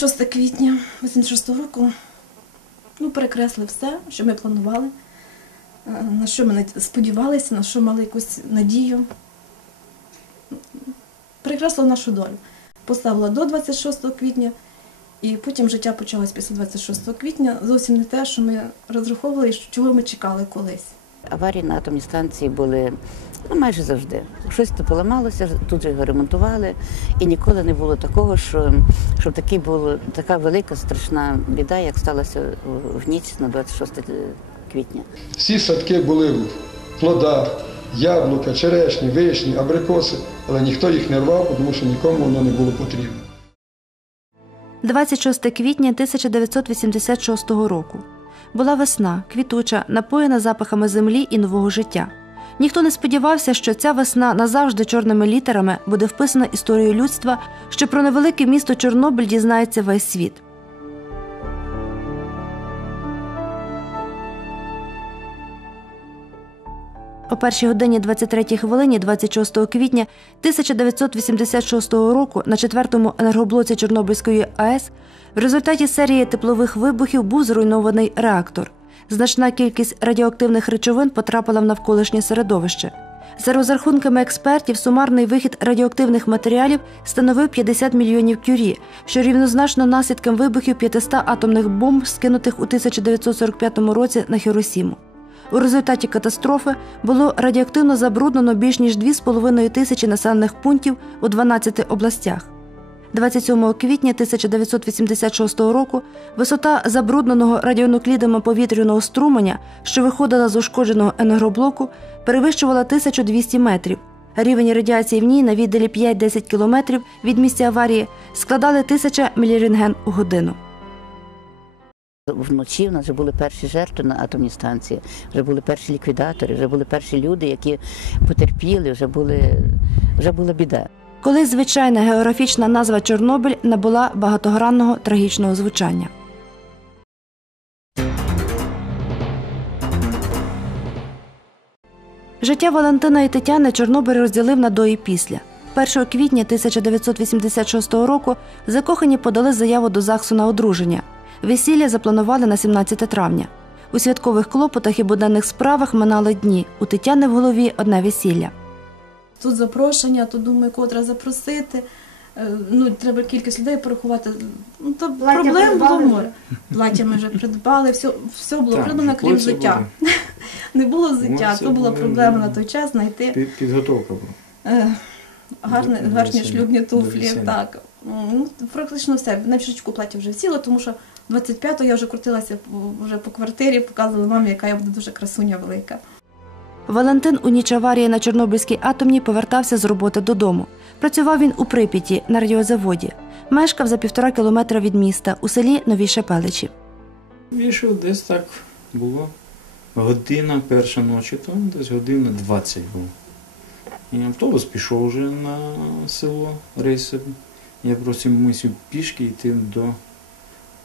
26 квітня 86 року ну, перекресли все, що ми планували, е, на що ми сподівалися, на що мали якусь надію. Перекреслило нашу долю. Поставила до 26 квітня, і потім життя почалось після 26 квітня. Зовсім не те, що ми розраховували, чого ми чекали колись. Аварії на атомній станції були ну, майже завжди. Щось то поламалося, тут же його ремонтували, і ніколи не було такого, що, щоб такі було, така велика страшна біда, як сталося в- в ніч на 26 квітня. Всі садки були в плодах, яблука, черешні, вишні, абрикоси, але ніхто їх не рвав, тому що нікому воно не було потрібно. 26 квітня 1986 року. Була весна, квітуча, напоєна запахами землі і нового життя. Ніхто не сподівався, що ця весна назавжди чорними літерами буде вписана історією людства, що про невелике місто Чорнобиль дізнається весь світ. О першій годині 23 хвилині 26 квітня 1986 року на четвертому енергоблоці Чорнобильської АЕС в результаті серії теплових вибухів був зруйнований реактор. Значна кількість радіоактивних речовин потрапила в навколишнє середовище. За розрахунками експертів, сумарний вихід радіоактивних матеріалів становив 50 мільйонів кюрі, що рівнозначно наслідкам вибухів 500 атомних бомб, скинутих у 1945 році на Хіросіму. У результаті катастрофи було радіоактивно забруднено більш ніж 2,5 тисячі населених пунктів у 12 областях. 27 квітня 1986 року висота забрудненого радіонуклідами повітряного струменя, що виходила з ушкодженого енергоблоку, перевищувала 1200 метрів. Рівень радіації в ній на віддалі 5-10 кілометрів від місця аварії складали 1000 мілірентген у годину. Вночі в нас вже були перші жертви на атомній станції, вже були перші ліквідатори, вже були перші люди, які потерпіли, вже були вже була біда. Колись звичайна географічна назва Чорнобиль набула багатогранного трагічного звучання. Життя Валентина і Тетяни Чорнобиль розділив на до і після. 1 квітня 1986 року закохані подали заяву до ЗАГСу на одруження. Весілля запланували на 17 травня. У святкових клопотах і буденних справах минали дні. У Тетяни в голові одне весілля. Тут запрошення, тут думаю, кого треба запросити. Е, Ну, треба кількість людей порахувати. Ну, то Плаття проблем було море. Плаття ми вже придбали, все, все було Так, придбано, крім взуття. Не було це то була проблема на той час знайти Під- Підготовка була. е, гарні, гарні шлюбні туфлі. Так. Ну, практично все. На фішечку плаття вже всіло, тому що 25-го я вже крутилася по- вже по квартирі, показувала мамі, яка я буду дуже красуня велика. Валентин у ніч аварії на Чорнобильській атомній повертався з роботи додому. Працював він у Прип'яті на радіозаводі. Мешкав за півтора кілометра від міста у селі Нові Шепеличі. Вийшов десь так було. Година перша ночі, то десь година 20 було. І автобус пішов вже на село рейсове. Я просив мусив пішки йти до,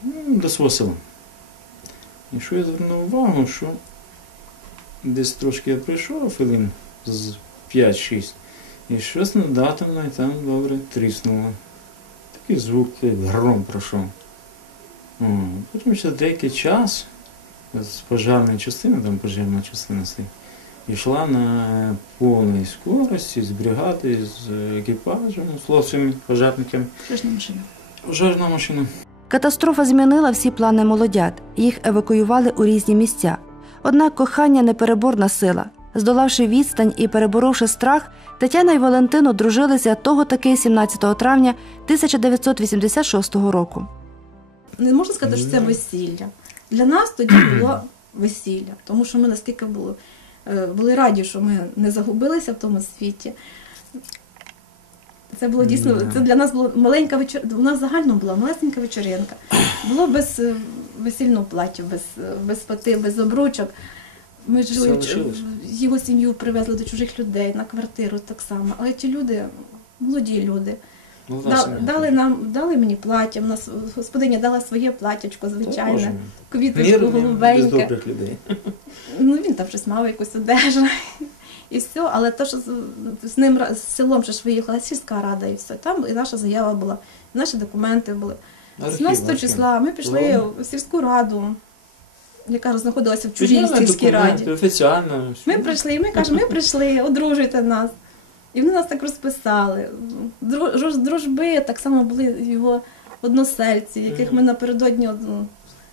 ну, до свого села. І що я звернув увагу, що десь трошки я прийшов, хвилин з 5-6, і щось над атомною там добре тріснуло. Такий звук, як гром пройшов. Потім ще деякий час з пожежної частини, там пожежна частина стоїть, йшла на повній скорості з бригади, з екіпажем, з хлопцями, пожежниками. Пожежна машина. Пожежна машина. Катастрофа змінила всі плани молодят. Їх евакуювали у різні місця. Однак кохання непереборна сила. Здолавши відстань і переборовши страх, Тетяна і Валентин одружилися того таки 17 травня 1986 року. не можна сказати, що це весілля. Для нас тоді було весілля, тому що ми наскільки були, е, були раді, що ми не загубилися в тому світі. Це було дійсно, це для нас була маленька вечеринка. У нас загально була малесенька вечеринка. Було без е, весільного плаття, без, е, без фати, без обручок. Ми жили, його сім'ю привезли до чужих людей на квартиру так само. Але ті люди, молоді люди, Ну, Да- дали нам, дали мені плаття. У нас господиня дала своє платтячко, звичайне, квіточку без голубеньке. добрих людей. Ну він там щось мав якусь одежу. І все, але то, що з, ним з селом ж виїхала сільська рада і все. Там і наша заява була, і наші документи були. Архів, 17 архів. числа ми пішли в сільську раду, яка знаходилася в чужій сільській раді. Офіціально. Ми прийшли, і ми кажемо, ми прийшли, одружуйте нас. І вони нас так розписали. Дру- друж- Дружби так само були його односельці, яких ми напередодні от, ну,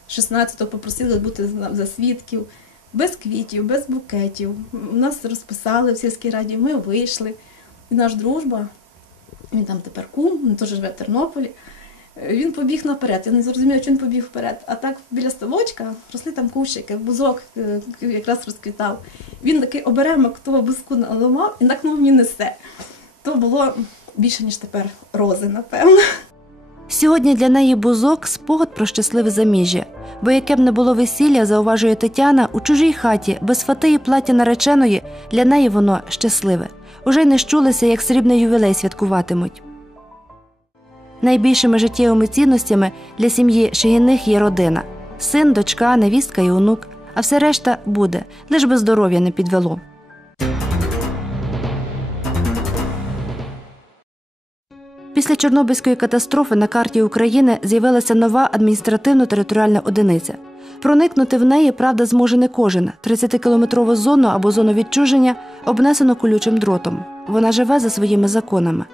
16-го попросили бути за свідків, без квітів, без букетів. Нас розписали в сільській раді, ми вийшли. І наш дружба, він там тепер кум, він теж живе в Тернополі. Він побіг наперед. Я не зрозуміла, чи він побіг вперед. А так біля ставочка росли там кущики, бузок е, якраз розквітав. Він такий оберемок того бузку наламав і так ну, мені несе. То було більше, ніж тепер рози, напевно. Сьогодні для неї бузок спогад про щасливе заміжжя. Бо яке б не було весілля, зауважує Тетяна, у чужій хаті, без фати і плаття нареченої, для неї воно щасливе. Уже й не щулися, як срібний ювілей святкуватимуть. Найбільшими життєвими цінностями для сім'ї Шигіних є родина син, дочка, невістка і онук. А все решта буде, лиш би здоров'я не підвело. Після Чорнобильської катастрофи на карті України з'явилася нова адміністративно-територіальна одиниця. Проникнути в неї, правда, зможе не кожен. 30-кілометрову зону або зону відчуження обнесено колючим дротом. Вона живе за своїми законами.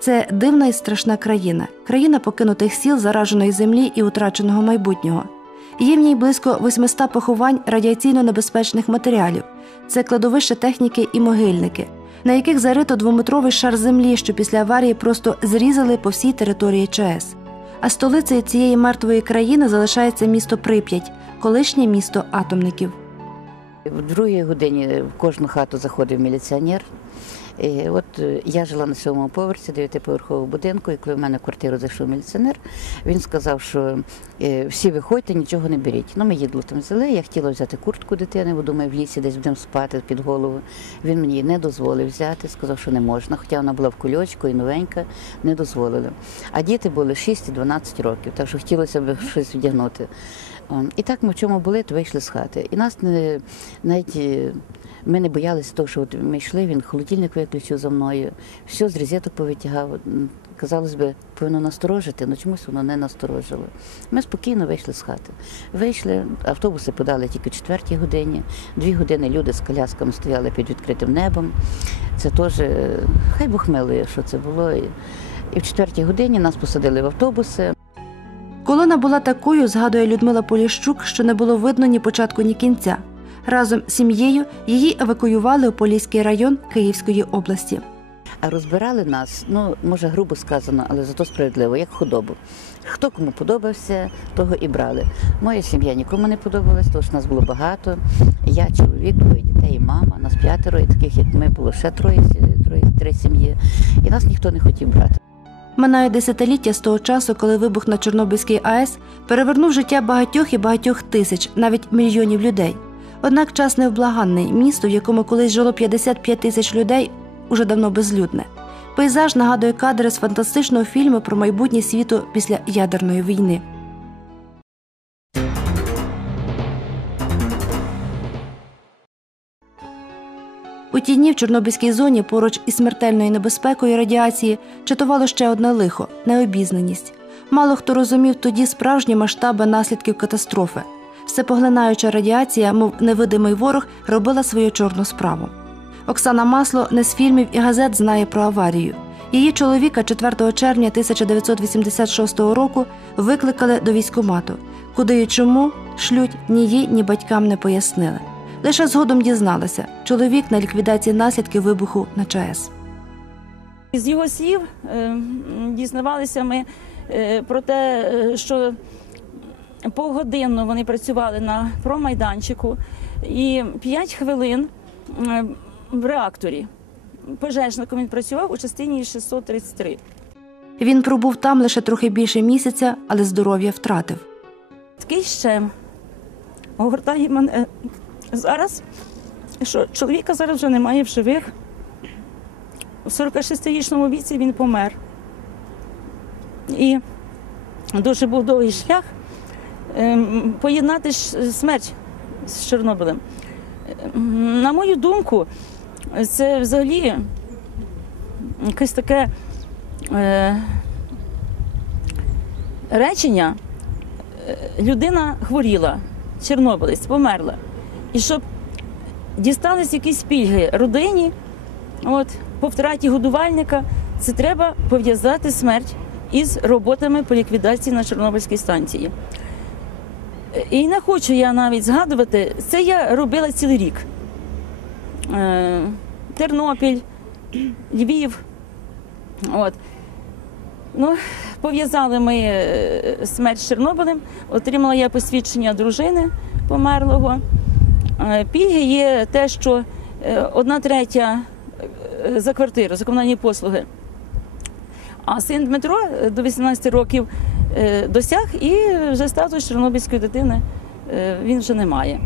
Це дивна і страшна країна, країна покинутих сіл, зараженої землі і утраченого майбутнього. Є в ній близько 800 поховань радіаційно небезпечних матеріалів. Це кладовище техніки і могильники, на яких зарито двометровий шар землі, що після аварії просто зрізали по всій території ЧАЕС. А столицею цієї мертвої країни залишається місто Прип'ять, колишнє місто атомників. В другій годині в кожну хату заходив міліціонер. І от е, я жила на сьомому поверсі дев'ятиповерхового будинку, і коли в мене квартиру зайшов міліціонер, він сказав, що е, всі виходьте, нічого не беріть. Ну, ми їдло там взяли. Я хотіла взяти куртку дитини, бо думаю, в лісі десь будемо спати під голову. Він мені не дозволив взяти, сказав, що не можна. Хоча вона була в кульочку і новенька, не дозволили. А діти були 6 і 12 років, так що хотілося б щось вдягнути. І так ми в чому були, то вийшли з хати. І нас не навіть. Ми не боялися того, що от ми йшли, він холодильник виключив за мною, все з розеток повитягав. Казалось би, повинно насторожити, але чомусь воно не насторожило. Ми спокійно вийшли з хати. Вийшли, автобуси подали тільки о четвертій годині. Дві години люди з колясками стояли під відкритим небом. Це теж, е, хай Бог милує, що це було. І в четвертій годині нас посадили в автобуси. Колона була такою, згадує Людмила Поліщук, що не було видно ні початку, ні кінця. Разом з сім'єю її евакуювали у Поліський район Київської області. А розбирали нас, ну може грубо сказано, але зато справедливо, як худобу. Хто кому подобався, того і брали. Моя сім'я нікому не подобалась, тому що нас було багато. Я, чоловік, двоє дітей, і мама, нас п'ятеро, і таких як ми було ще троє, троє три сім'ї. І нас ніхто не хотів брати. Минає десятиліття з того часу, коли вибух на Чорнобильській АЕС перевернув життя багатьох і багатьох тисяч, навіть мільйонів людей. Однак час невблаганний. Місто, в якому колись жило 55 тисяч людей, уже давно безлюдне. Пейзаж нагадує кадри з фантастичного фільму про майбутнє світу після ядерної війни. У ті дні в Чорнобильській зоні поруч із смертельною небезпекою радіації чатувало ще одне лихо необізнаність. Мало хто розумів тоді справжні масштаби наслідків катастрофи. Всепоглинаюча радіація, мов невидимий ворог, робила свою чорну справу. Оксана Масло не з фільмів і газет знає про аварію. Її чоловіка 4 червня 1986 року викликали до військкомату. Куди і чому шлють ні їй, ні батькам не пояснили. Лише згодом дізналася, чоловік на ліквідації наслідків вибуху на ЧАЕС. З його слів е, дізнавалися ми е, про те, е, що погодинно вони працювали на промайданчику і 5 хвилин е, в реакторі. Пожежником він працював у частині 633. Він пробув там лише трохи більше місяця, але здоров'я втратив. Такий щем огортає мене зараз, що чоловіка зараз вже немає в живих. У 46-річному віці він помер. І дуже був довгий шлях поєднати ж смерть з Чорнобилем. Ем, На мою думку, це взагалі якесь таке. Е, речення е, людина хворіла, чорнобилець, померла. І щоб дістались якісь пільги родині, от, по втраті годувальника, це треба пов'язати смерть із роботами по ліквідації на Чорнобильській станції. І не хочу я навіть згадувати, це я робила цілий рік. Е, Тернопіль, Львів. От. Ну, пов'язали ми е, смерть з Чорнобилем, отримала я посвідчення дружини померлого. Е, Пільги є те, що одна третя за квартиру, за комунальні послуги. А син Дмитро е, до 18 років е, досяг і вже статус чорнобильської дитини е, він вже не має.